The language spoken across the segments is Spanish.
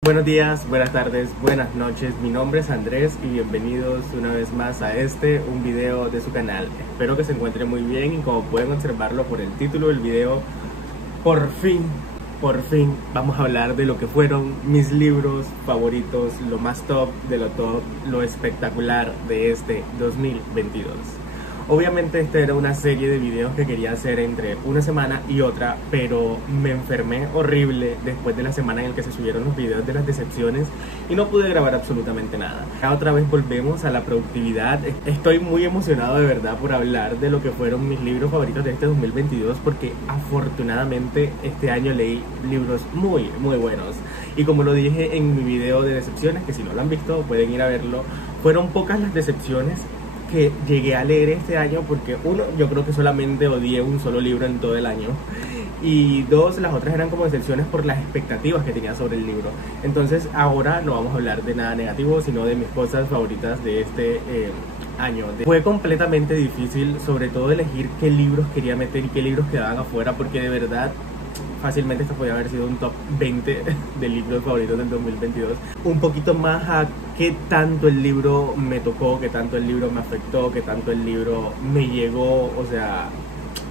Buenos días, buenas tardes, buenas noches, mi nombre es Andrés y bienvenidos una vez más a un video de su canal. Espero que se encuentre muy bien y como pueden observarlo por el título del video, por fin vamos a hablar de lo que fueron mis libros favoritos, lo más top de lo top, lo espectacular de este 2022. Obviamente esta era una serie de videos que quería hacer entre una semana y otra, pero me enfermé horrible después de la semana en la que se subieron los videos de las decepciones y no pude grabar absolutamente nada. Ya otra vez volvemos a la productividad. Estoy muy emocionado de verdad por hablar de lo que fueron mis libros favoritos de este 2022 porque afortunadamente este año leí libros muy buenos. Y como lo dije en mi video de decepciones, que si no lo han visto pueden ir a verlo, fueron pocas las decepciones que llegué a leer este año porque uno, yo creo que solamente odié un solo libro en todo el año y dos, las otras eran como decepciones por las expectativas que tenía sobre el libro. Entonces ahora no vamos a hablar de nada negativo, sino de mis cosas favoritas de este año. Fue completamente difícil, sobre todo elegir qué libros quería meter y qué libros quedaban afuera, porque de verdad fácilmente esto podría haber sido un top 20 de libros favoritos del 2022. Un poquito más a qué tanto el libro me tocó, qué tanto el libro me afectó, qué tanto el libro me llegó, o sea,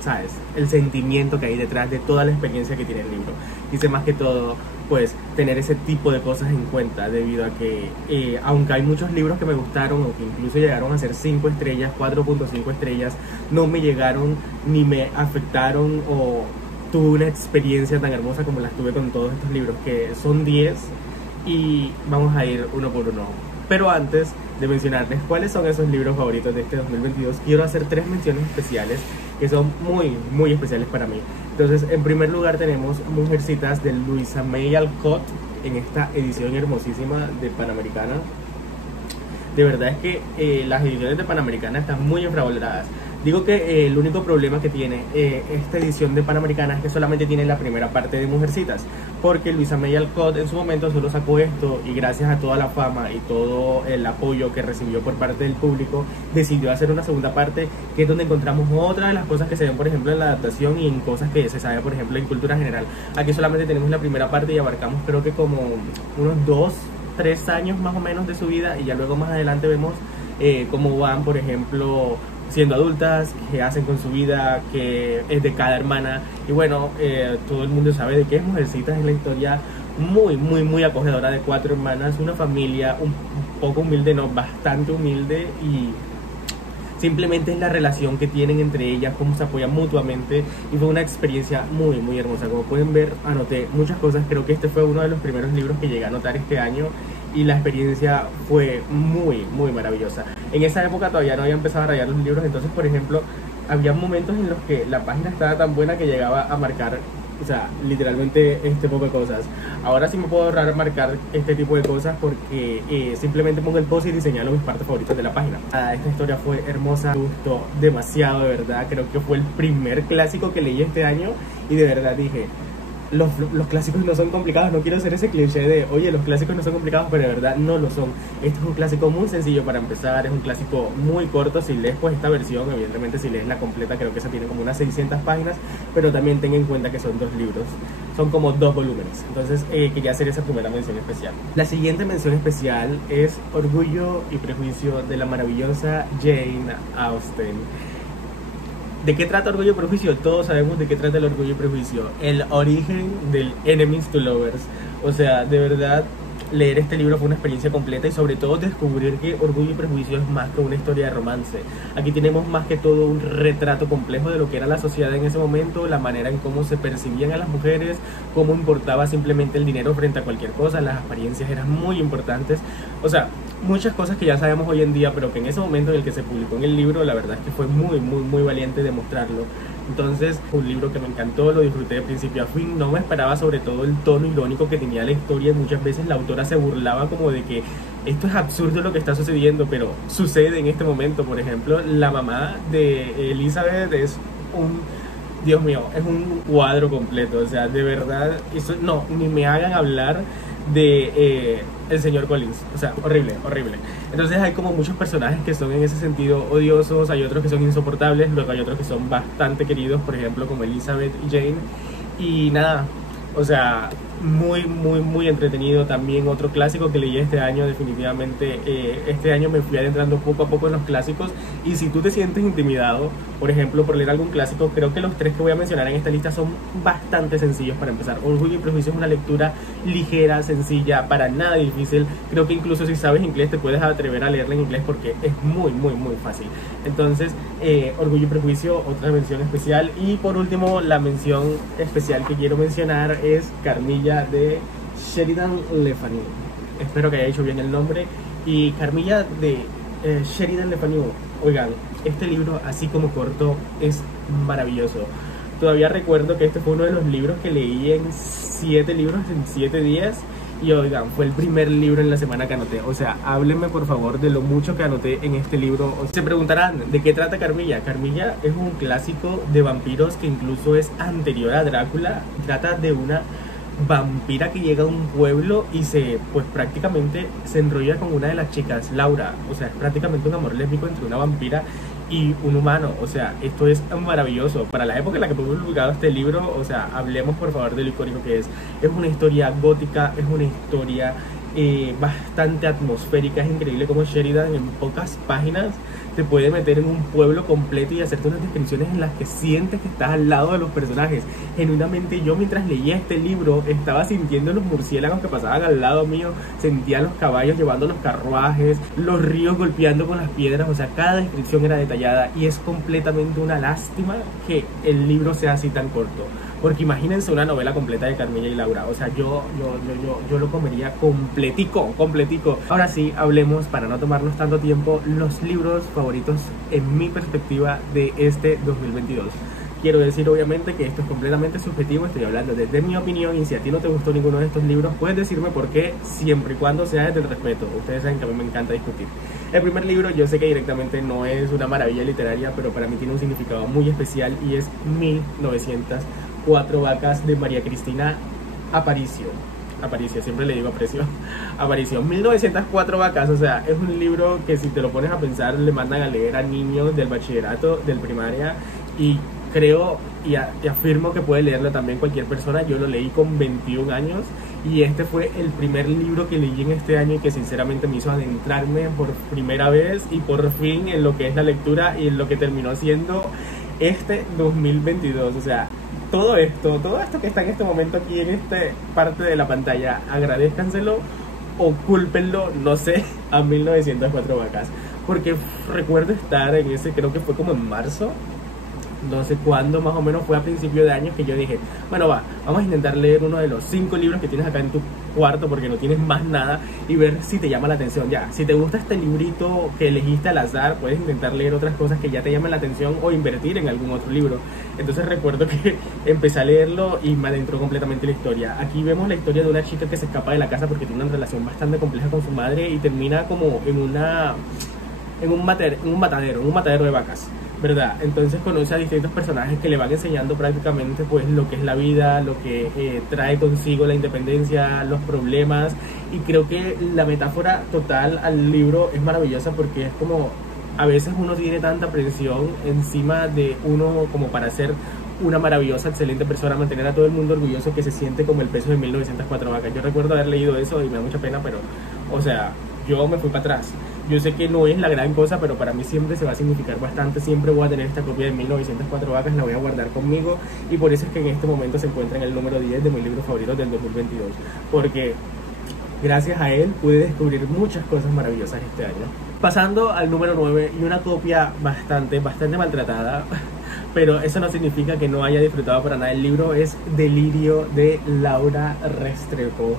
¿sabes? El sentimiento que hay detrás de toda la experiencia que tiene el libro. Hice más que todo, pues, tener ese tipo de cosas en cuenta, debido a que, aunque hay muchos libros que me gustaron, o que incluso llegaron a ser 5 estrellas, 4.5 estrellas, no me llegaron ni me afectaron o tuve una experiencia tan hermosa como las tuve con todos estos libros, que son 10 y vamos a ir uno por uno. Pero antes de mencionarles cuáles son esos libros favoritos de este 2022, quiero hacer 3 menciones especiales que son muy especiales para mí. Entonces, en primer lugar tenemos Mujercitas de Louisa May Alcott en esta edición hermosísima de Panamericana. De verdad es que las ediciones de Panamericana están muy infravaloradas. Digo que el único problema que tiene esta edición de Panamericana es que solamente tiene la primera parte de Mujercitas, porque Louisa May Alcott en su momento solo sacó esto y gracias a toda la fama y todo el apoyo que recibió por parte del público, decidió hacer una segunda parte, que es donde encontramos otra de las cosas que se ven, por ejemplo, en la adaptación y en cosas que se sabe, por ejemplo, en cultura general. Aquí solamente tenemos la primera parte y abarcamos, creo que como unos 2-3 años más o menos de su vida, y ya luego más adelante vemos cómo van, por ejemplo, siendo adultas, qué hacen con su vida, qué es de cada hermana. Y bueno, todo el mundo sabe de qué es Mujercitas. Es la historia muy acogedora de 4 hermanas, una familia un poco humilde, no, bastante humilde, y simplemente es la relación que tienen entre ellas, cómo se apoyan mutuamente, y fue una experiencia muy hermosa. Como pueden ver, anoté muchas cosas. Creo que este fue uno de los primeros libros que llegué a anotar este año y la experiencia fue muy maravillosa. En esa época todavía no había empezado a rayar los libros, entonces, por ejemplo, había momentos en los que la página estaba tan buena que llegaba a marcar, o sea, literalmente este poco de cosas. Ahora sí me puedo ahorrar marcar este tipo de cosas porque simplemente pongo el post y señalo mis partes favoritas de la página. Esta historia fue hermosa, me gustó demasiado, de verdad. Creo que fue el primer clásico que leí este año y de verdad dije, los clásicos no son complicados. No quiero hacer ese cliché de, oye, los clásicos no son complicados, pero de verdad no lo son. Este es un clásico muy sencillo para empezar, es un clásico muy corto. Si lees pues esta versión, evidentemente si lees la completa, creo que esa tiene como unas 600 páginas, pero también ten en cuenta que son 2 libros, son como 2 volúmenes. Entonces quería hacer esa primera mención especial. La siguiente mención especial es Orgullo y Prejuicio de la maravillosa Jane Austen. ¿De qué trata Orgullo y Prejuicio? Todos sabemos de qué trata el Orgullo y Prejuicio. El origen del Enemies to Lovers. O sea, de verdad, leer este libro fue una experiencia completa y sobre todo descubrir que Orgullo y Prejuicio es más que una historia de romance. Aquí tenemos más que todo un retrato complejo de lo que era la sociedad en ese momento, la manera en cómo se percibían a las mujeres, cómo importaba simplemente el dinero frente a cualquier cosa, las apariencias eran muy importantes. O sea, muchas cosas que ya sabemos hoy en día, pero que en ese momento en el que se publicó en el libro, la verdad es que fue muy valiente demostrarlo. Entonces, un libro que me encantó, lo disfruté de principio a fin. No me esperaba, sobre todo, el tono irónico que tenía la historia. Muchas veces la autora se burlaba como de que esto es absurdo lo que está sucediendo, pero sucede en este momento. Por ejemplo, la mamá de Elizabeth es un, Dios mío, es un cuadro completo. O sea, de verdad, eso no, ni me hagan hablar de el señor Collins. O sea, horrible. Entonces hay como muchos personajes que son en ese sentido odiosos, hay otros que son insoportables, luego hay otros que son bastante queridos, por ejemplo como Elizabeth y Jane. Y nada, o sea, muy entretenido. También otro clásico que leí este año, definitivamente este año me fui adentrando poco a poco en los clásicos, y si tú te sientes intimidado, por ejemplo, por leer algún clásico, creo que los tres que voy a mencionar en esta lista son bastante sencillos para empezar. Orgullo y Prejuicio es una lectura ligera, sencilla, para nada difícil. Creo que incluso si sabes inglés te puedes atrever a leerla en inglés porque es muy fácil. Entonces, Orgullo y Prejuicio, otra mención especial. Y por último, la mención especial que quiero mencionar es Carmilla de Sheridan Le Fanu. Espero que haya dicho bien el nombre. Y Carmilla de Sheridan Le Fanu, oigan, este libro así como corto es maravilloso. Todavía recuerdo que este fue uno de los libros que leí en 7 libros en 7 días. Y oigan, fue el primer libro en la semana que anoté. O sea, háblenme por favor de lo mucho que anoté en este libro. Se preguntarán, ¿de qué trata Carmilla? Carmilla es un clásico de vampiros que incluso es anterior a Drácula. Trata de una vampira que llega a un pueblo y pues prácticamente se enrolla con una de las chicas, Laura. O sea, es prácticamente un amor lésbico entre una vampira y un humano. O sea, esto es maravilloso. Para la época en la que fue publicado este libro, o sea, hablemos por favor de lo icónico que es. Es una historia gótica, es una historia bastante atmosférica. Es increíble como Sheridan en pocas páginas te puede meter en un pueblo completo y hacerte unas descripciones en las que sientes que estás al lado de los personajes. Genuinamente yo, mientras leía este libro, estaba sintiendo los murciélagos que pasaban al lado mío, sentía los caballos llevando los carruajes, los ríos golpeando con las piedras. O sea, cada descripción era detallada, y es completamente una lástima que el libro sea así tan corto, porque imagínense una novela completa de Carmilla y Laura. O sea, yo lo comería completico. Ahora sí, hablemos, para no tomarnos tanto tiempo, los libros favoritos en mi perspectiva de este 2022. Quiero decir obviamente que esto es completamente subjetivo, estoy hablando desde mi opinión, y si a ti no te gustó ninguno de estos libros, puedes decirme por qué, siempre y cuando sea desde el respeto. Ustedes saben que a mí me encanta discutir. El primer libro, yo sé que directamente no es una maravilla literaria, pero para mí tiene un significado muy especial, y es 1904 vacas de María Cristina Aparicio, siempre le digo Aparicio. 1904 vacas, o sea, es un libro que si te lo pones a pensar le mandan a leer a niños del bachillerato, del primaria, y creo y afirmo que puede leerlo también cualquier persona. Yo lo leí con 21 años y este fue el primer libro que leí en este año y que sinceramente me hizo adentrarme por primera vez y por fin en lo que es la lectura y en lo que terminó siendo este 2022. O sea, todo esto que está en este momento aquí en esta parte de la pantalla, agradézcanselo o cúlpenlo, no sé, a 1904 vacas, porque recuerdo estar en ese, creo que fue como en marzo, no sé cuándo, más o menos fue a principio de año, que yo dije, bueno, vamos a intentar leer uno de los 5 libros que tienes acá en tu cuarto, porque no tienes más nada, y ver si te llama la atención. Ya, si te gusta este librito que elegiste al azar, puedes intentar leer otras cosas que ya te llamen la atención o invertir en algún otro libro. Entonces recuerdo que empecé a leerlo y me adentró completamente la historia. Aquí vemos la historia de una chica que se escapa de la casa porque tiene una relación bastante compleja con su madre y termina como en un matadero de vacas, ¿verdad? Entonces conoce a distintos personajes que le van enseñando prácticamente pues lo que es la vida, lo que trae consigo la independencia, los problemas, y creo que la metáfora total al libro es maravillosa, porque es como a veces uno tiene tanta presión encima de uno como para ser una maravillosa, excelente persona, mantener a todo el mundo orgulloso, que se siente como el peso de 1904 vacas. Yo recuerdo haber leído eso y me da mucha pena, pero, o sea, yo me fui para atrás. Yo sé que no es la gran cosa, pero para mí siempre se va a significar bastante. Siempre voy a tener esta copia de 1904 vacas, la voy a guardar conmigo, y por eso es que en este momento se encuentra en el número 10 de mis libros favoritos del 2022, porque gracias a él pude descubrir muchas cosas maravillosas este año. Pasando al número 9, y una copia bastante maltratada, pero eso no significa que no haya disfrutado para nada el libro, es Delirio de Laura Restrepo.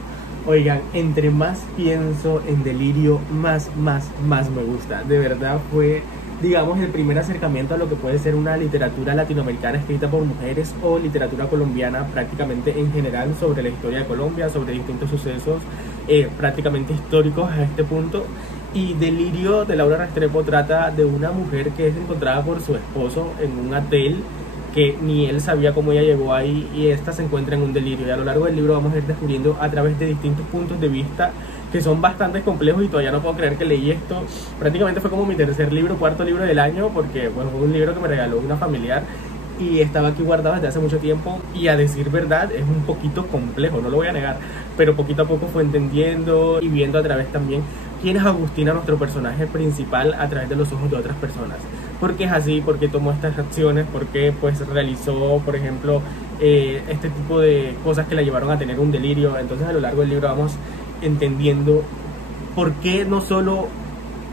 Oigan, entre más pienso en Delirio, más me gusta. De verdad fue, digamos, el primer acercamiento a lo que puede ser una literatura latinoamericana escrita por mujeres, o literatura colombiana prácticamente en general, sobre la historia de Colombia, sobre distintos sucesos prácticamente históricos a este punto. Y Delirio de Laura Restrepo trata de una mujer que es encontrada por su esposo en un hotel, que ni él sabía cómo ella llegó ahí, y esta se encuentra en un delirio, y a lo largo del libro vamos a ir descubriendo a través de distintos puntos de vista que son bastante complejos, y todavía no puedo creer que leí esto. Prácticamente fue como mi cuarto libro del año, porque bueno, fue un libro que me regaló una familiar, y estaba aquí guardado desde hace mucho tiempo, y a decir verdad es un poquito complejo, no lo voy a negar, pero poquito a poco fue entendiendo y viendo a través también quién es Agustina, nuestro personaje principal, a través de los ojos de otras personas. ¿Por qué es así? ¿Por qué tomó estas acciones? ¿Por qué pues realizó, por ejemplo, este tipo de cosas que la llevaron a tener un delirio? Entonces a lo largo del libro vamos entendiendo por qué no solo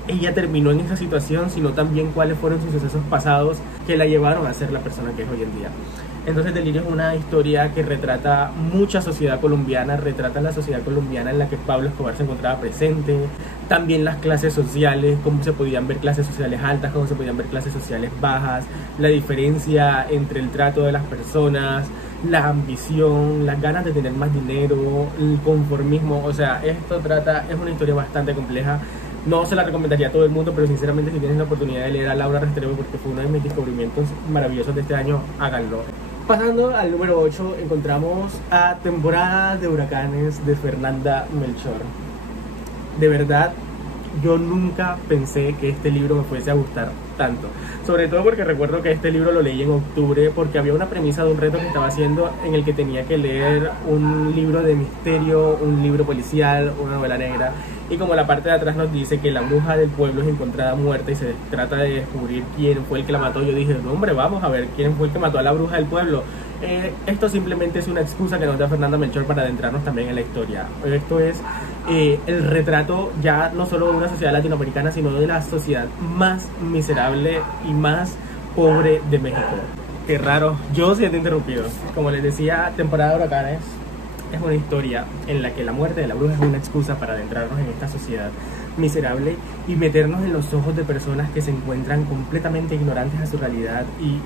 ella terminó en esa situación, sino también cuáles fueron sus sucesos pasados que la llevaron a ser la persona que es hoy en día. Entonces Delirio es una historia que retrata mucha sociedad colombiana, retrata la sociedad colombiana en la que Pablo Escobar se encontraba presente, también las clases sociales, cómo se podían ver clases sociales altas, cómo se podían ver clases sociales bajas, la diferencia entre el trato de las personas, la ambición, las ganas de tener más dinero, el conformismo. O sea, esto trata, es una historia bastante compleja. No se la recomendaría a todo el mundo, pero sinceramente si tienes la oportunidad de leer a Laura Restrepo, porque fue uno de mis descubrimientos maravillosos de este año, háganlo. Pasando al número 8, encontramos a Temporada de Huracanes de Fernanda Melchor. De verdad, yo nunca pensé que este libro me fuese a gustar tanto. Sobre todo porque recuerdo que este libro lo leí en octubre, porque había una premisa de un reto que estaba haciendo en el que tenía que leer un libro de misterio, un libro policial, una novela negra. Y como la parte de atrás nos dice que la bruja del pueblo es encontrada muerta y se trata de descubrir quién fue el que la mató, yo dije, no hombre, vamos a ver quién fue el que mató a la bruja del pueblo. Esto simplemente es una excusa que nos da Fernanda Melchor para adentrarnos también en la historia. Esto es el retrato ya no solo de una sociedad latinoamericana, sino de la sociedad más miserable y más pobre de México. Qué raro, yo siento interrumpido. Como les decía, Temporada de Huracanes es una historia en la que la muerte de la bruja es una excusa para adentrarnos en esta sociedad miserable y meternos en los ojos de personas que se encuentran completamente ignorantes a su realidad. Y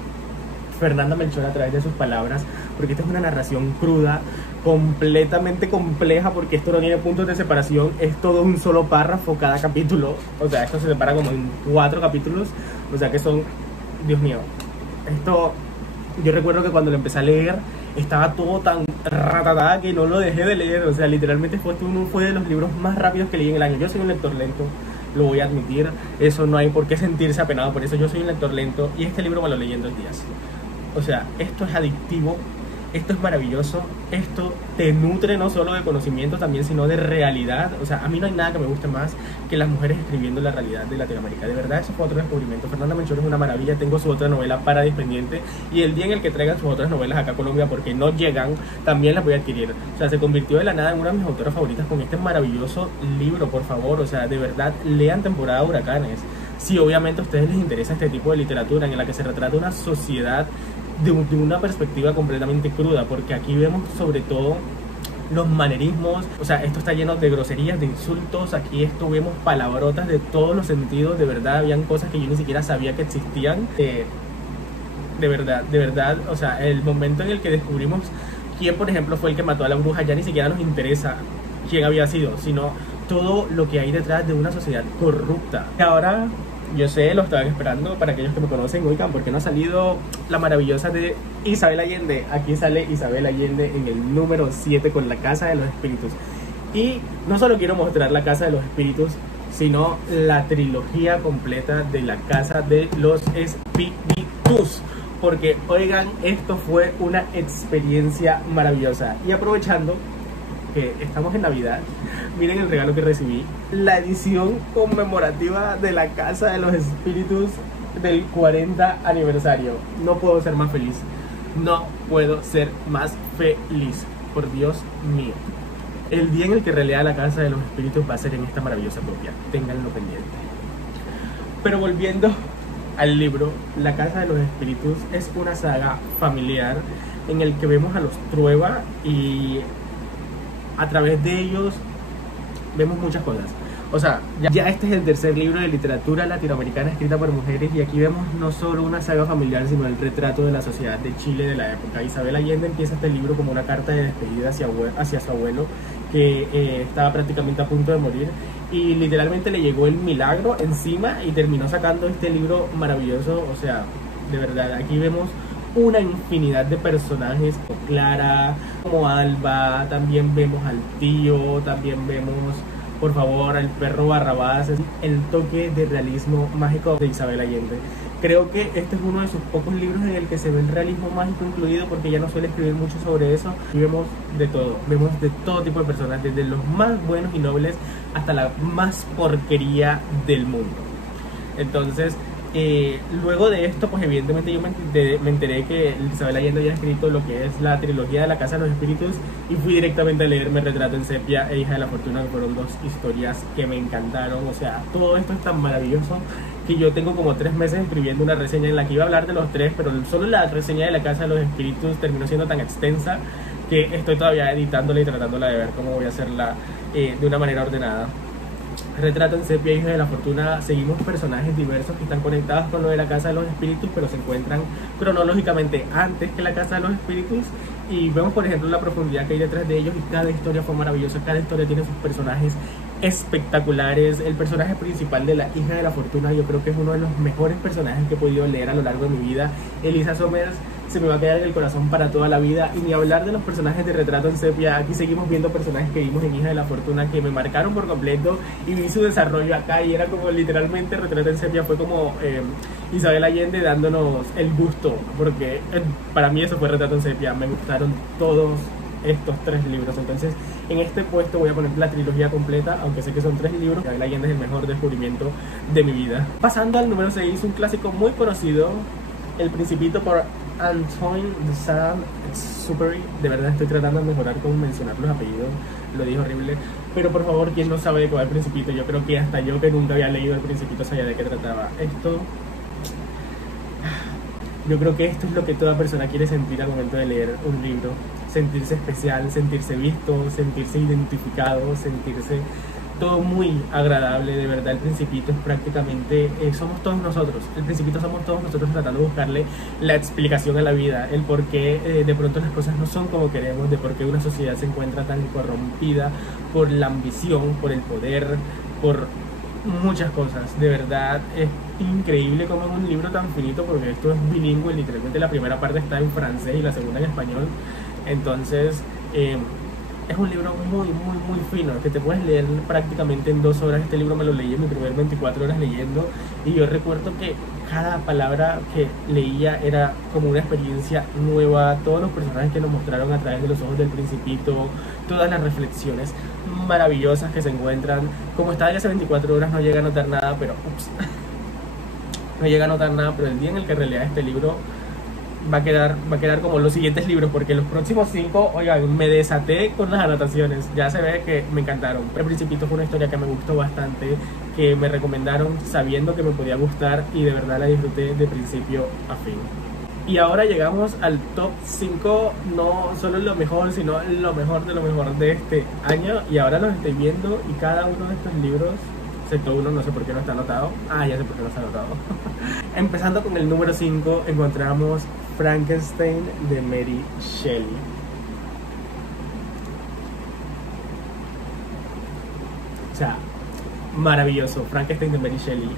Fernanda Melchor, a través de sus palabras, porque esta es una narración cruda, completamente compleja, porque esto no tiene puntos de separación, es todo un solo párrafo cada capítulo. O sea, esto se separa como en 4 capítulos, o sea que son, Dios mío, esto, yo recuerdo que cuando lo empecé a leer estaba todo tan ratatá que no lo dejé de leer. O sea, literalmente fue de los libros más rápidos que leí en el año. Yo soy un lector lento, lo voy a admitir, eso no hay por qué sentirse apenado por eso. Yo soy un lector lento y este libro me lo leí en 2 días. O sea, esto es adictivo, esto es maravilloso, esto te nutre no solo de conocimiento también, sino de realidad. O sea, a mí no hay nada que me guste más que las mujeres escribiendo la realidad de Latinoamérica. De verdad, eso fue otro descubrimiento. Fernanda Melchor es una maravilla. Tengo su otra novela, Paradis pendiente, y el día en el que traigan sus otras novelas acá a Colombia, porque no llegan, también las voy a adquirir. O sea, se convirtió de la nada en una de mis autoras favoritas con este maravilloso libro, por favor. O sea, de verdad, lean Temporada de Huracanes. Si obviamente a ustedes les interesa este tipo de literatura en la que se retrata una sociedad de una perspectiva completamente cruda, porque aquí vemos sobre todo los manerismos. O sea, esto está lleno de groserías, de insultos. Aquí esto vemos palabrotas de todos los sentidos. De verdad, habían cosas que yo ni siquiera sabía que existían. De verdad, o sea, el momento en el que descubrimos quién, por ejemplo, fue el que mató a la bruja, ya ni siquiera nos interesa quién había sido, sino todo lo que hay detrás de una sociedad corrupta. Y ahora, yo sé, lo estaban esperando, para aquellos que me conocen, oigan, ¿por qué no ha salido la maravillosa de Isabel Allende? Aquí sale Isabel Allende en el número 7 con La Casa de los Espíritus. Y no solo quiero mostrar La Casa de los Espíritus, sino la trilogía completa de La Casa de los Espíritus. Porque, oigan, esto fue una experiencia maravillosa. Y aprovechando que estamos en Navidad, miren el regalo que recibí, la edición conmemorativa de La Casa de los Espíritus del 40 aniversario. No puedo ser más feliz, no puedo ser más feliz, por Dios mío. El día en el que relea La Casa de los Espíritus va a ser en esta maravillosa copia, ténganlo pendiente. Pero volviendo al libro, La Casa de los Espíritus es una saga familiar en el que vemos a los Trueba y a través de ellos vemos muchas cosas. O sea, ya este es el tercer libro de literatura latinoamericana escrita por mujeres, y aquí vemos no solo una saga familiar, sino el retrato de la sociedad de Chile de la época. Isabel Allende empieza este libro como una carta de despedida hacia su abuelo, que estaba prácticamente a punto de morir, y literalmente le llegó el milagro encima y terminó sacando este libro maravilloso. O sea, de verdad, aquí vemos una infinidad de personajes, como Clara, como Alba, también vemos al tío, también vemos por favor, El perro Barrabás, el toque de realismo mágico de Isabel Allende. Creo que este es uno de sus pocos libros en el que se ve el realismo mágico incluido, porque ella no suele escribir mucho sobre eso, y vemos de todo tipo de personas, desde los más buenos y nobles hasta la más porquería del mundo. Entonces, luego de esto, pues evidentemente yo me enteré que Isabel Allende había escrito lo que es la trilogía de La Casa de los Espíritus, y fui directamente a leerme Retrato en Sepia e Hija de la Fortuna, que fueron dos historias que me encantaron. O sea, todo esto es tan maravilloso que yo tengo como 3 meses escribiendo una reseña en la que iba a hablar de los tres, pero solo la reseña de La Casa de los Espíritus terminó siendo tan extensa que estoy todavía editándola y tratándola de ver cómo voy a hacerla de una manera ordenada. Retrato en Sepia, Hija de la Fortuna, seguimos personajes diversos que están conectados con lo de la Casa de los Espíritus, pero se encuentran cronológicamente antes que la Casa de los Espíritus, y vemos por ejemplo la profundidad que hay detrás de ellos, y cada historia fue maravillosa, cada historia tiene sus personajes espectaculares. El personaje principal de la Hija de la Fortuna yo creo que es uno de los mejores personajes que he podido leer a lo largo de mi vida. Elisa Somers se me va a quedar en el corazón para toda la vida, y ni hablar de los personajes de Retrato en Sepia. Aquí seguimos viendo personajes que vimos en Hija de la Fortuna que me marcaron por completo, y vi su desarrollo acá, y era como literalmente Retrato en Sepia fue como Isabel Allende dándonos el gusto, porque para mí eso fue Retrato en Sepia. Me gustaron todos estos 3 libros. Entonces en este puesto voy a poner la trilogía completa, aunque sé que son 3 libros. Isabel Allende es el mejor descubrimiento de mi vida. Pasando al número 6, un clásico muy conocido, El Principito, por Antoine de Saint-Exupéry. De verdad estoy tratando de mejorar con mencionar los apellidos, lo dije horrible, pero por favor, quien no sabe de qué va El Principito, yo creo que hasta yo, que nunca había leído El Principito, sabía de qué trataba esto. Yo creo que esto es lo que toda persona quiere sentir al momento de leer un libro: sentirse especial, sentirse visto, sentirse identificado, sentirse todo muy agradable. De verdad, El Principito es prácticamente, somos todos nosotros. El Principito somos todos nosotros tratando de buscarle la explicación a la vida, el por qué de pronto las cosas no son como queremos, de por qué una sociedad se encuentra tan corrompida por la ambición, por el poder, por muchas cosas. De verdad es increíble como es un libro tan finito, porque esto es bilingüe, literalmente la primera parte está en francés y la segunda en español. Entonces es un libro muy fino, que te puedes leer prácticamente en 2 horas. Este libro me lo leí en mi primer 24 horas leyendo, y yo recuerdo que cada palabra que leía era como una experiencia nueva. Todos los personajes que nos mostraron a través de los ojos del Principito, todas las reflexiones maravillosas que se encuentran. Como estaba en esas 24 horas no llega a notar nada, pero no llega a notar nada, pero el día en el que relea este libro va a quedar como los siguientes libros, porque los próximos 5, oigan, me desaté con las anotaciones. Ya se ve que me encantaron. El Principito fue una historia que me gustó bastante, que me recomendaron sabiendo que me podía gustar, y de verdad la disfruté de principio a fin. Y ahora llegamos al top 5, no solo lo mejor, sino lo mejor de este año. Y ahora los estoy viendo, y cada uno de estos libros, excepto uno, no sé por qué no está anotado. Ya sé por qué no está anotado. Empezando con el número 5, encontramos Frankenstein de Mary Shelley. O sea, maravilloso, Frankenstein de Mary Shelley.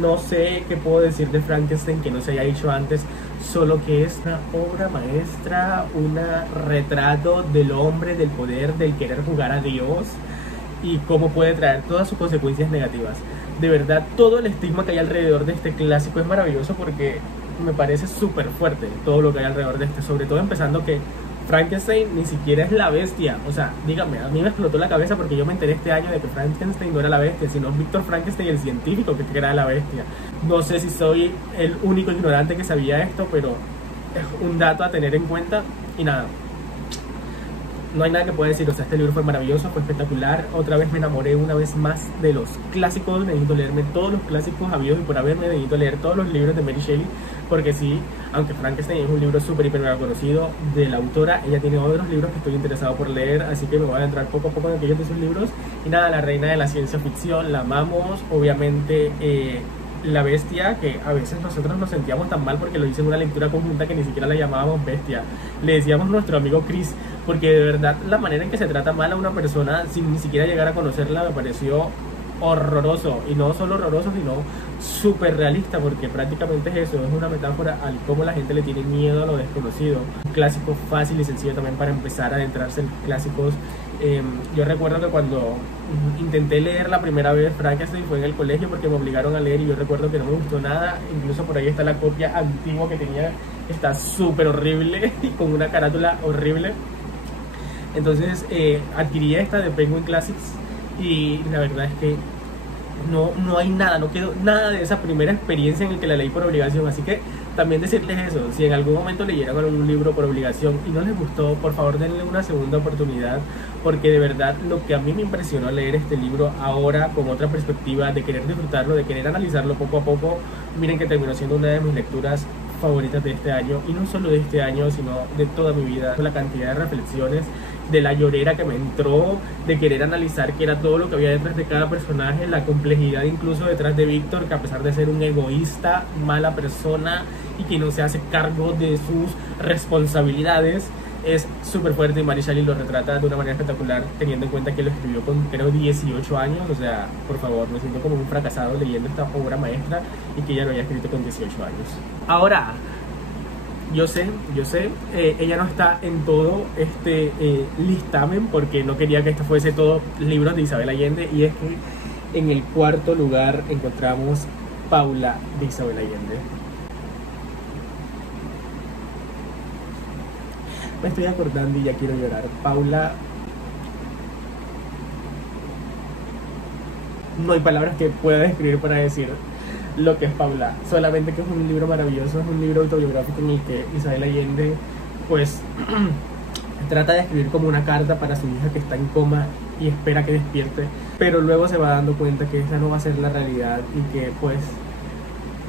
No sé qué puedo decir de Frankenstein que no se haya dicho antes, solo que es una obra maestra, un retrato del hombre, del poder, del querer jugar a Dios, y cómo puede traer todas sus consecuencias negativas. De verdad, todo el estigma que hay alrededor de este clásico es maravilloso, porque me parece súper fuerte todo lo que hay alrededor de este, sobre todo empezando que Frankenstein ni siquiera es la bestia. O sea, dígame, a mí me explotó la cabeza porque yo me enteré este año de que Frankenstein no era la bestia, sino Víctor Frankenstein, el científico, que era la bestia. No sé si soy el único ignorante que sabía esto, pero es un dato a tener en cuenta. Y nada, no hay nada que pueda decir. O sea, este libro fue maravilloso, fue espectacular. Otra vez me enamoré una vez más de los clásicos. Necesito leerme todos los clásicos habidos y por haberme. Necesito leer todos los libros de Mary Shelley, porque sí, aunque Frankenstein es un libro súper hiper mega conocido de la autora, ella tiene otros libros que estoy interesado por leer, así que me voy a adentrar poco a poco en aquellos de sus libros. Y nada, la reina de la ciencia ficción, la amamos. Obviamente la bestia, que a veces nosotros nos sentíamos tan mal porque lo hice en una lectura conjunta que ni siquiera la llamábamos bestia, le decíamos nuestro amigo Chris, porque de verdad la manera en que se trata mal a una persona sin ni siquiera llegar a conocerla me pareció horroroso, y no solo horroroso, sino súper realista, porque prácticamente es eso, es una metáfora al cómo la gente le tiene miedo a lo desconocido. Un clásico fácil y sencillo también para empezar a adentrarse en clásicos. Yo recuerdo que cuando intenté leer la primera vez Frankenstein fue en el colegio porque me obligaron a leer, y yo recuerdo que no me gustó nada. Incluso por ahí está la copia antigua que tenía, está súper horrible y con una carátula horrible. Entonces adquirí esta de Penguin Classics, y la verdad es que no hay nada, no quedó nada de esa primera experiencia en el que la leí por obligación. Así que también decirles eso, si en algún momento leyeron algún libro por obligación y no les gustó, por favor denle una segunda oportunidad, porque de verdad lo que a mí me impresionó leer este libro ahora con otra perspectiva, de querer disfrutarlo, de querer analizarlo poco a poco, miren que terminó siendo una de mis lecturas favoritas de este año, y no solo de este año, sino de toda mi vida. La cantidad de reflexiones, de la llorera que me entró, de querer analizar qué era todo lo que había detrás de cada personaje, la complejidad incluso detrás de Víctor, que a pesar de ser un egoísta, mala persona y que no se hace cargo de sus responsabilidades, es súper fuerte, y Mary Shelley lo retrata de una manera espectacular, teniendo en cuenta que lo escribió con creo 18 años. O sea, por favor, me siento como un fracasado leyendo esta obra maestra y que ella lo haya escrito con 18 años. Ahora, yo sé, ella no está en todo este listamen, porque no quería que esto fuese todo libros de Isabel Allende, y es que en el cuarto lugar encontramos Paula de Isabel Allende. Me estoy acordando y ya quiero llorar. Paula, no hay palabras que pueda describir para decir lo que es Paula, solamente que es un libro maravilloso, es un libro autobiográfico en el que Isabel Allende pues trata de escribir como una carta para su hija que está en coma y espera que despierte, pero luego se va dando cuenta que esa no va a ser la realidad y que pues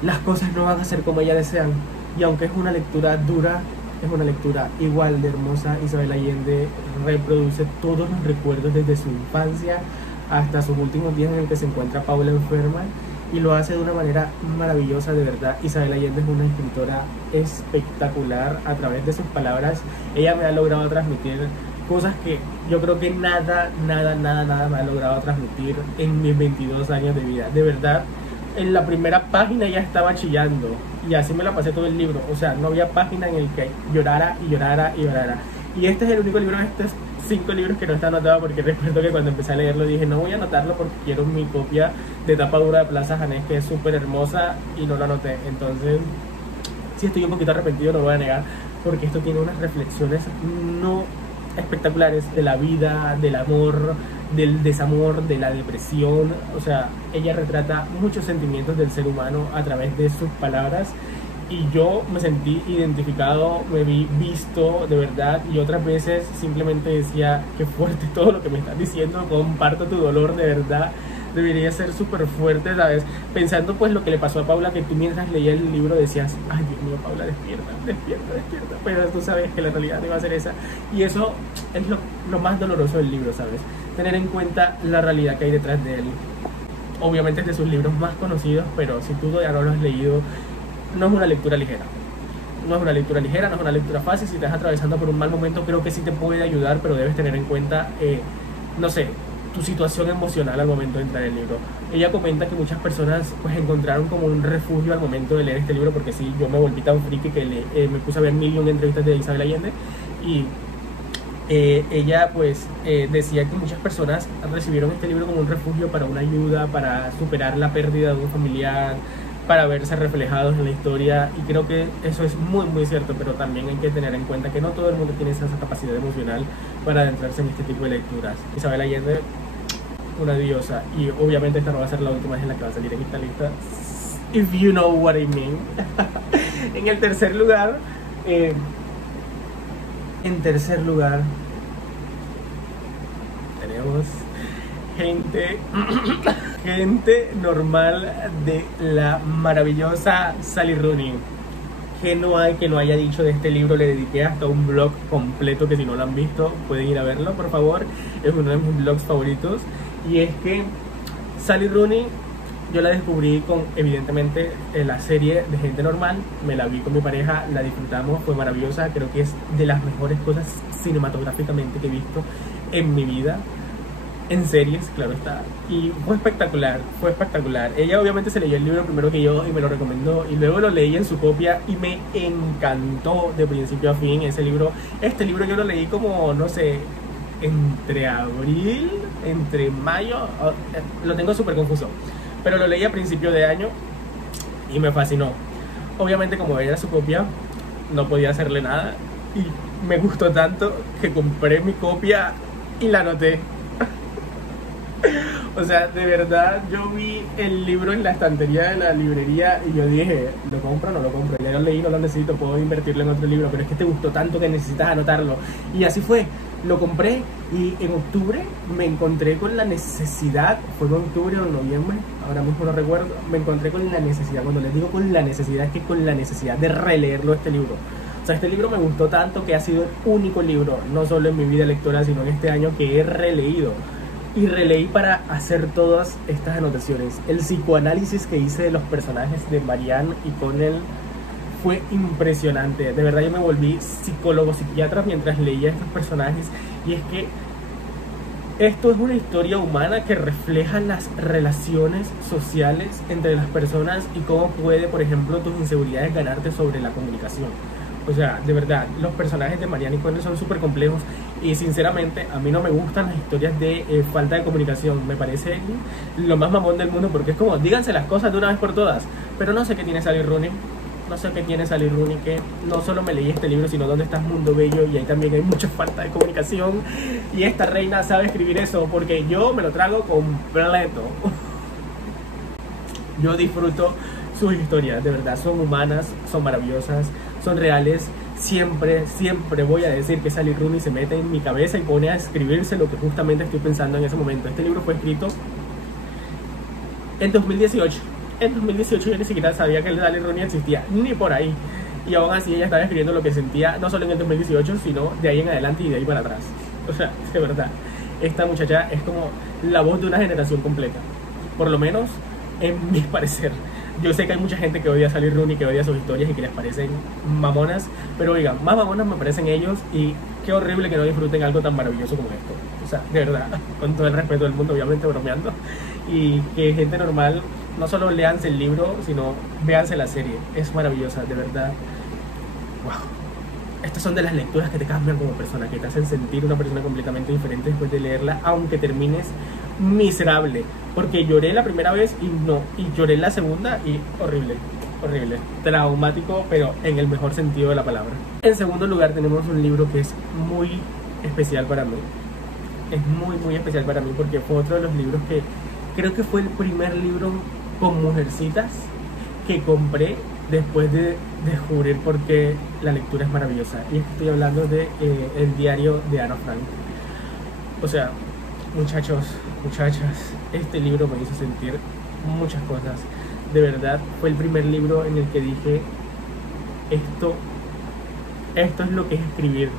las cosas no van a ser como ella desea. Y aunque es una lectura dura, es una lectura igual de hermosa. Isabel Allende reproduce todos los recuerdos desde su infancia hasta sus últimos días en el que se encuentra Paula enferma, y lo hace de una manera maravillosa. De verdad, Isabel Allende es una escritora espectacular. A través de sus palabras ella me ha logrado transmitir cosas que yo creo que nada me ha logrado transmitir en mis 22 años de vida. De verdad, en la primera página ya estaba chillando, y así me la pasé todo el libro. O sea, no había página en el que llorara y llorara y llorara. Y este es el único libro de estos 5 libros que no está anotado, porque recuerdo que cuando empecé a leerlo dije no voy a anotarlo porque quiero mi copia de tapa dura de Plaza Janés, que es súper hermosa, y no lo anoté. Entonces sí estoy un poquito arrepentido, no lo voy a negar, porque esto tiene unas reflexiones no espectaculares de la vida, del amor, del desamor, de la depresión. O sea, ella retrata muchos sentimientos del ser humano a través de sus palabras, y yo me sentí identificado, me vi visto de verdad, y otras veces simplemente decía qué fuerte todo lo que me estás diciendo, comparto tu dolor, de verdad debería ser súper fuerte, ¿sabes? Pensando pues lo que le pasó a Paula, que tú mientras leías el libro decías, ay Dios mío, Paula, despierta, pero tú sabes que la realidad no iba a ser esa, y eso es lo más doloroso del libro, ¿sabes? Tener en cuenta la realidad que hay detrás de él. Obviamente es de sus libros más conocidos, pero si tú ya no lo has leído, no es una lectura ligera. No es una lectura ligera, no es una lectura fácil. Si estás atravesando por un mal momento, creo que sí te puede ayudar, pero debes tener en cuenta, no sé, tu situación emocional al momento de entrar en el libro. Ella comenta que muchas personas pues encontraron como un refugio al momento de leer este libro, porque sí, yo me volví tan friki que me puse a ver 1.000.000 de entrevistas de Isabel Allende, y ella pues decía que muchas personas recibieron este libro como un refugio, para una ayuda, para superar la pérdida de un familiar, para verse reflejados en la historia, y creo que eso es muy muy cierto, pero también hay que tener en cuenta que no todo el mundo tiene esa capacidad emocional para adentrarse en este tipo de lecturas. Isabel Allende, una diosa, y obviamente esta no va a ser la última vez en la que va a salir en esta lista, if you know what I mean. En el tercer lugar, tenemos gente normal de la maravillosa Sally Rooney. Que no hay que no haya dicho de este libro. Le dediqué hasta un blog completo, que si no lo han visto pueden ir a verlo, por favor. Es uno de mis blogs favoritos. Y es que Sally Rooney yo la descubrí con, evidentemente, la serie de Gente Normal. Me la vi con mi pareja, la disfrutamos, fue maravillosa. Creo que es de las mejores cosas cinematográficamente que he visto en mi vida. en series, claro está. Y fue espectacular, fue espectacular. Ella obviamente se leyó el libro primero que yo y me lo recomendó. Y luego lo leí en su copia y me encantó de principio a fin ese libro. Este libro yo lo leí como, no sé, entre abril, entre mayo. Lo tengo súper confuso. Pero lo leí a principio de año y me fascinó. Obviamente como era su copia, no podía hacerle nada. Y me gustó tanto que compré mi copia y la anoté. O sea, de verdad, yo vi el libro en la estantería de la librería y yo dije, ¿lo compro o no lo compro? Ya lo leí, no lo necesito, puedo invertirlo en otro libro, pero es que te gustó tanto que necesitas anotarlo. Y así fue, lo compré y en octubre me encontré con la necesidad, fue en octubre o en noviembre, ahora mismo no recuerdo, me encontré con la necesidad, cuando les digo con la necesidad, es que con la necesidad de releerlo este libro. O sea, este libro me gustó tanto que ha sido el único libro, no solo en mi vida lectora, sino en este año que he releído. Y releí para hacer todas estas anotaciones. El psicoanálisis que hice de los personajes de Marianne y Connell fue impresionante. De verdad yo me volví psicólogo, psiquiatra mientras leía estos personajes. Y es que esto es una historia humana que refleja las relaciones sociales entre las personas y cómo puede, por ejemplo, tus inseguridades ganarte sobre la comunicación. O sea, de verdad, los personajes de Marianne y Connell son súper complejos y sinceramente a mí no me gustan las historias de falta de comunicación. Me parece lo más mamón del mundo porque es como, díganse las cosas de una vez por todas. Pero no sé qué tiene Sally Rooney, no sé qué tiene Sally Rooney, que no solo me leí este libro, sino Dónde estás, Mundo Bello, y ahí también hay mucha falta de comunicación. Y esta reina sabe escribir eso porque yo me lo trago completo. Yo disfruto sus historias, de verdad, son humanas, son maravillosas, son reales. Siempre voy a decir que Sally Rooney se mete en mi cabeza y pone a escribirse lo que justamente estoy pensando en ese momento. Este libro fue escrito en 2018. En 2018 yo ni siquiera sabía que Sally Rooney existía, ni por ahí. Y aún así ella estaba escribiendo lo que sentía, no solo en el 2018, sino de ahí en adelante y de ahí para atrás. O sea, de verdad, esta muchacha es como la voz de una generación completa. Por lo menos, en mi parecer. Yo sé que hay mucha gente que odia a Sally Rooney, que odia sus historias y que les parecen mamonas, pero oigan, más mamonas me parecen ellos y qué horrible que no disfruten algo tan maravilloso como esto. O sea, de verdad, con todo el respeto del mundo, obviamente bromeando, y que gente normal, no solo leanse el libro, sino véanse la serie. Es maravillosa, de verdad. Wow. Estas son de las lecturas que te cambian como persona, que te hacen sentir una persona completamente diferente después de leerla, aunque termines miserable, porque lloré la primera vez y lloré la segunda y horrible, traumático, pero en el mejor sentido de la palabra. En segundo lugar tenemos un libro que es muy especial para mí, es muy especial para mí porque fue otro de los libros que creo que fue el primer libro con mujercitas que compré después de descubrir por qué la lectura es maravillosa, y es que estoy hablando de El diario de Ana Frank. O sea, muchachos, muchachas, este libro me hizo sentir muchas cosas. De verdad, fue el primer libro en el que dije, esto es lo que es escribir,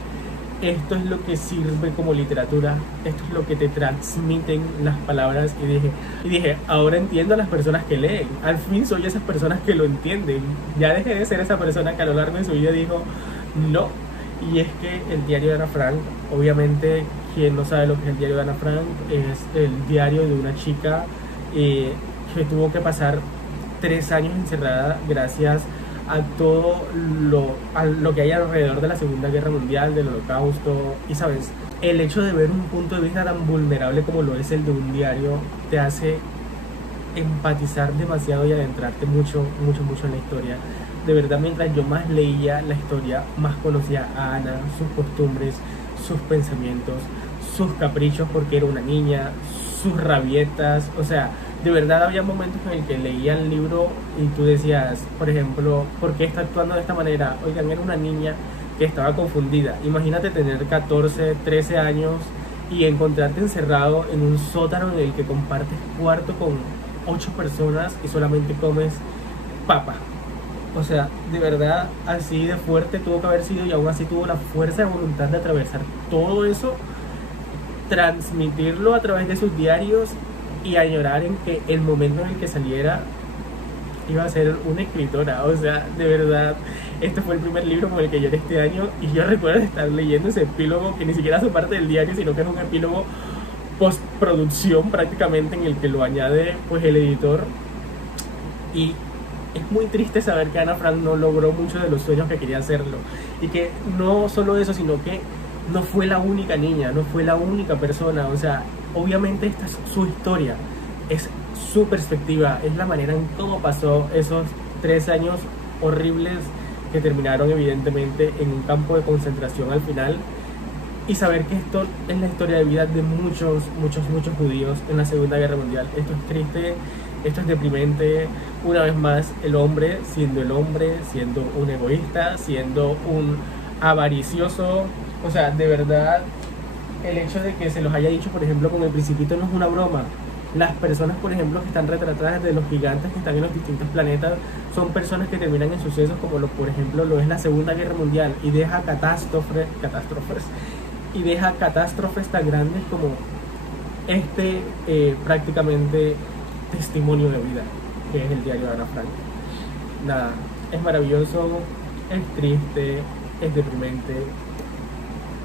esto es lo que sirve como literatura, esto es lo que te transmiten las palabras. Y dije, ahora entiendo a las personas que leen, al fin soy esas personas que lo entienden. Ya dejé de ser esa persona que a lo largo de su vida dijo, no. Y es que el diario de Ana Frank, obviamente, quien no sabe lo que es el diario de Ana Frank, es el diario de una chica que tuvo que pasar 3 años encerrada gracias a todo lo que hay alrededor de la Segunda Guerra Mundial, del Holocausto. Y sabes, el hecho de ver un punto de vista tan vulnerable como lo es el de un diario te hace empatizar demasiado y adentrarte mucho en la historia. De verdad, mientras yo más leía la historia, más conocía a Ana, sus costumbres, sus pensamientos, sus caprichos porque era una niña, sus rabietas. O sea, de verdad había momentos en el que leía el libro y tú decías, por ejemplo, ¿por qué está actuando de esta manera? Oigan, era una niña que estaba confundida. Imagínate tener 14, 13 años y encontrarte encerrado en un sótano en el que compartes cuarto con 8 personas y solamente comes papa. O sea, de verdad, así de fuerte tuvo que haber sido, y aún así tuvo la fuerza de voluntad de atravesar todo eso, transmitirlo a través de sus diarios y añorar en que el momento en el que saliera iba a ser una escritora. O sea, de verdad, este fue el primer libro con el que lloré este año, y yo recuerdo estar leyendo ese epílogo que ni siquiera hace parte del diario, sino que es un epílogo postproducción prácticamente, en el que lo añade pues el editor. Y es muy triste saber que Ana Frank no logró muchos de los sueños que quería hacerlo, y que no solo eso, sino que no fue la única niña, no fue la única persona. O sea, obviamente esta es su historia, es su perspectiva, es la manera en cómo pasó esos 3 años horribles que terminaron evidentemente en un campo de concentración al final, y saber que esto es la historia de vida de muchos judíos en la Segunda Guerra Mundial. Esto es triste, esto es deprimente. Una vez más, el hombre, siendo un egoísta, siendo un avaricioso. O sea, de verdad, el hecho de que se los haya dicho, por ejemplo, con El Principito, no es una broma. Las personas, por ejemplo, que están retratadas de los gigantes que están en los distintos planetas, son personas que terminan en sucesos como por ejemplo lo es la Segunda Guerra Mundial, y deja catástrofes tan grandes como prácticamente testimonio de vida que es el diario de Ana Frank. Nada, es maravilloso, es triste, es deprimente,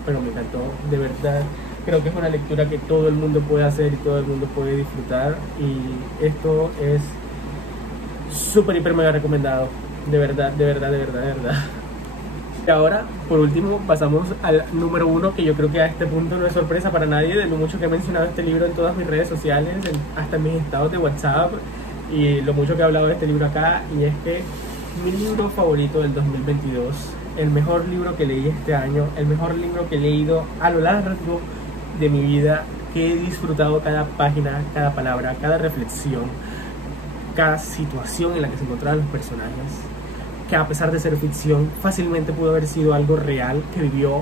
pero me encantó, de verdad. Creo que es una lectura que todo el mundo puede hacer y todo el mundo puede disfrutar, y esto es súper, hiper, mega recomendado, de verdad. Y ahora, por último, pasamos al número 1, que yo creo que a este punto no es sorpresa para nadie, de lo mucho que he mencionado este libro en todas mis redes sociales, hasta en mis estados de WhatsApp, y lo mucho que he hablado de este libro acá. Y es que mi libro favorito del 2022, el mejor libro que leí este año, el mejor libro que he leído a lo largo de mi vida, que he disfrutado cada página, cada palabra, cada reflexión, cada situación en la que se encontraban los personajes, que a pesar de ser ficción, fácilmente pudo haber sido algo real que vivió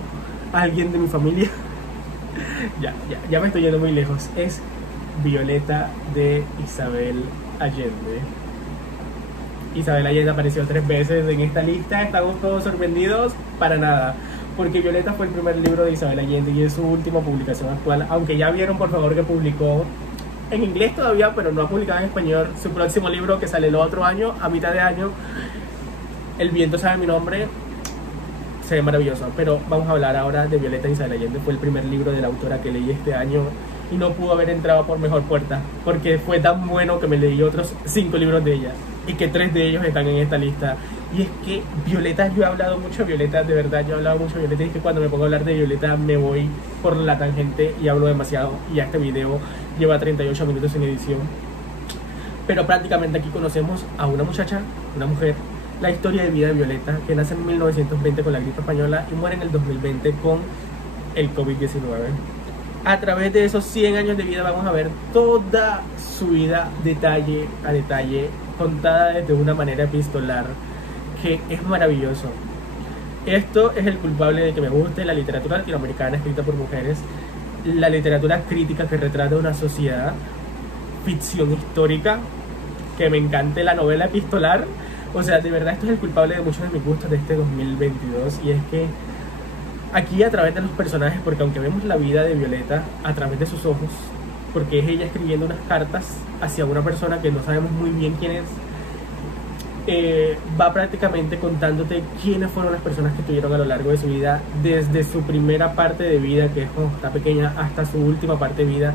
alguien de mi familia. ya me estoy yendo muy lejos. Es Violeta, de Isabel Allende. Isabel Allende apareció 3 veces en esta lista. Estamos todos sorprendidos para nada, porque Violeta fue el primer libro de Isabel Allende y es su última publicación actual. Aunque ya vieron, por favor, que publicó en inglés todavía, pero no ha publicado en español, su próximo libro, que sale el otro año, a mitad de año, El viento sabe mi nombre. Se ve maravilloso. Pero vamos a hablar ahora de Violeta, Isabel Allende. Fue el primer libro de la autora que leí este año, y no pudo haber entrado por mejor puerta, porque fue tan bueno que me leí otros 5 libros de ella, y que 3 de ellos están en esta lista. Y es que Violeta, yo he hablado mucho de Violeta, de verdad, yo he hablado mucho de Violeta, y es que cuando me pongo a hablar de Violeta me voy por la tangente y hablo demasiado, y este video lleva 38 minutos en edición. Pero prácticamente aquí conocemos a una muchacha, una mujer, la historia de vida de Violeta, que nace en 1920 con la gripe española y muere en el 2020 con el COVID-19. A través de esos 100 años de vida vamos a ver toda su vida detalle a detalle, contada desde una manera epistolar, que es maravilloso. Esto es el culpable de que me guste la literatura latinoamericana escrita por mujeres, la literatura crítica que retrata una sociedad, ficción histórica, que me encante la novela epistolar. O sea, de verdad, esto es el culpable de muchos de mis gustos de este 2022, y es que aquí, a través de los personajes, porque aunque vemos la vida de Violeta a través de sus ojos, porque es ella escribiendo unas cartas hacia una persona que no sabemos muy bien quién es, va prácticamente contándote quiénes fueron las personas que tuvieron a lo largo de su vida, desde su primera parte de vida, que es cuando está pequeña, hasta su última parte de vida.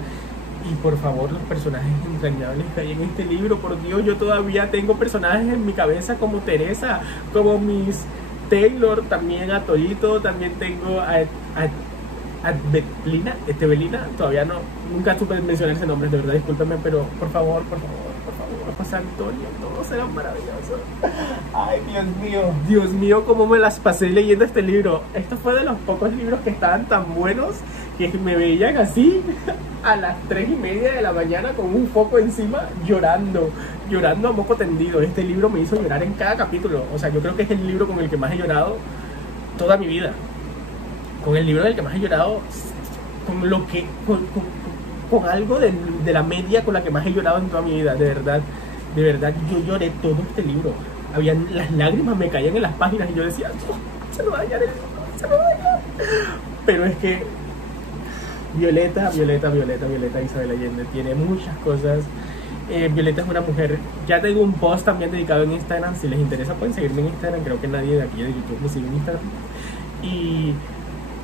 Y por favor, los personajes entrañables que hay en este libro, por Dios, yo todavía tengo personajes en mi cabeza como Teresa, como Miss Taylor, también a Torito, también tengo a Bettelina, todavía nunca supe mencionar ese nombre, de verdad, discúlpenme, pero por favor, José Antonio, todos serán maravillosos. Ay, Dios mío, cómo me las pasé leyendo este libro. Esto fue de los pocos libros que estaban tan buenos que me veían así a las 3:30 de la mañana con un foco encima, llorando a moco tendido. Este libro me hizo llorar en cada capítulo. O sea, yo creo que es el libro con el que más he llorado toda mi vida. Con el libro del que más he llorado, con algo de la media con la que más he llorado en toda mi vida. De verdad, yo lloré todo este libro. Las lágrimas me caían en las páginas y yo decía, no, se lo va a dañar el libro, se lo va a dañar. Pero es que Violeta, Isabel Allende tiene muchas cosas. Violeta es una mujer. Ya tengo un post también dedicado en Instagram. Si les interesa pueden seguirme en Instagram. Creo que nadie de aquí de YouTube me sigue en Instagram. Y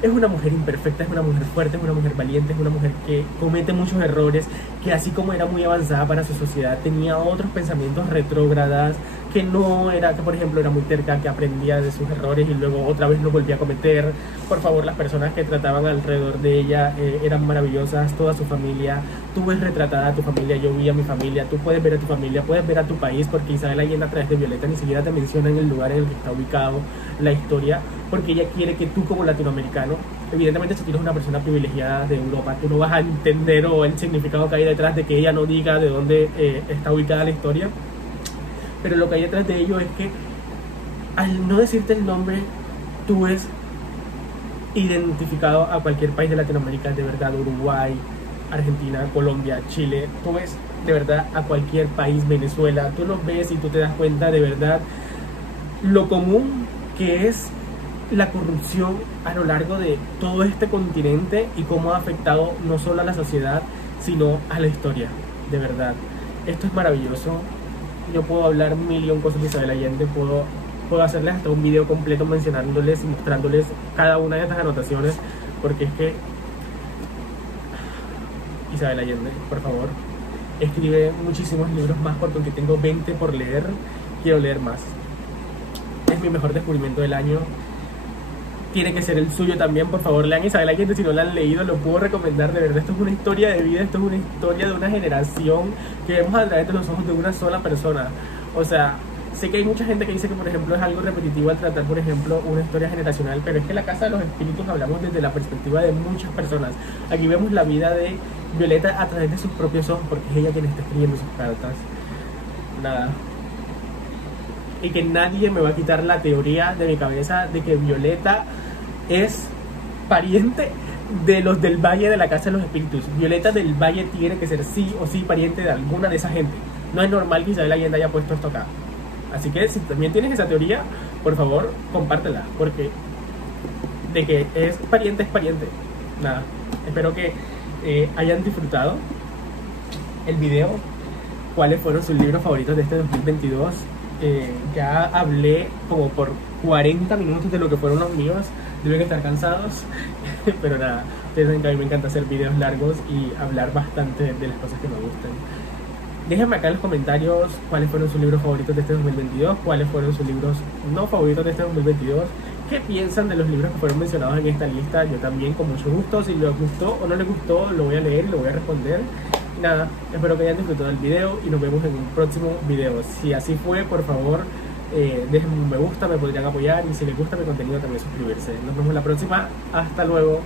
es una mujer imperfecta, es una mujer fuerte, es una mujer valiente, es una mujer que comete muchos errores, que así como era muy avanzada para su sociedad, tenía otros pensamientos retrógradas, que no era, que por ejemplo era muy terca, que aprendía de sus errores y luego otra vez los volvía a cometer. Por favor, las personas que trataban alrededor de ella eran maravillosas, toda su familia. Tú ves retratada a tu familia, yo vi a mi familia, tú puedes ver a tu familia, puedes ver a tu país, porque Isabel Allende a través de Violeta ni siquiera te menciona en el lugar en el que está ubicado la historia, porque ella quiere que tú como latinoamericano, evidentemente si tú eres una persona privilegiada de Europa, tú no vas a entender o el significado que hay detrás de que ella no diga de dónde está ubicada la historia, pero lo que hay detrás de ello es que al no decirte el nombre, tú ves identificado a cualquier país de Latinoamérica, de verdad, Uruguay, Argentina, Colombia, Chile, tú ves de verdad a cualquier país, Venezuela, tú los ves y tú te das cuenta de verdad lo común que es la corrupción a lo largo de todo este continente y cómo ha afectado no solo a la sociedad, sino a la historia, de verdad. Esto es maravilloso. Yo puedo hablar un millón cosas de Isabel Allende, puedo hacerles hasta un video completo mencionándoles y mostrándoles cada una de estas anotaciones, porque es que Isabel Allende, por favor, escribe muchísimos libros más, porque aunque tengo 20 por leer, quiero leer más. Es mi mejor descubrimiento del año. Tiene que ser el suyo también, por favor, lean Isabel Allende. Si no la han leído, lo puedo recomendar, de verdad. Esto es una historia de vida, esto es una historia de una generación que vemos a través de los ojos de una sola persona. O sea, sé que hay mucha gente que dice que, por ejemplo, es algo repetitivo al tratar, por ejemplo, una historia generacional, pero es que en La Casa de los Espíritus hablamos desde la perspectiva de muchas personas. Aquí vemos la vida de Violeta a través de sus propios ojos, porque es ella quien está escribiendo sus cartas. Nada. Y que nadie me va a quitar la teoría de mi cabeza de que Violeta es pariente de los del Valle de La Casa de los Espíritus. Violeta del Valle tiene que ser sí o sí pariente de alguna de esa gente. No es normal que Isabel Allende haya puesto esto acá. Así que si también tienes esa teoría, por favor, compártela, porque de que es pariente, es pariente. Nada, espero que hayan disfrutado el video. ¿Cuáles fueron sus libros favoritos de este 2022? Ya hablé como por 40 minutos de lo que fueron los míos. Deben estar cansados, pero nada, ustedes saben que a mí me encanta hacer videos largos y hablar bastante de las cosas que me gustan. Déjenme acá en los comentarios cuáles fueron sus libros favoritos de este 2022, cuáles fueron sus libros no favoritos de este 2022, qué piensan de los libros que fueron mencionados en esta lista. Yo también, con mucho gusto, si les gustó o no les gustó, lo voy a leer y lo voy a responder. Y nada, espero que hayan disfrutado del video y nos vemos en un próximo video. Si así fue, por favor, déjenme un me gusta, me podrían apoyar, y si les gusta mi contenido también suscribirse. Nos vemos la próxima, hasta luego.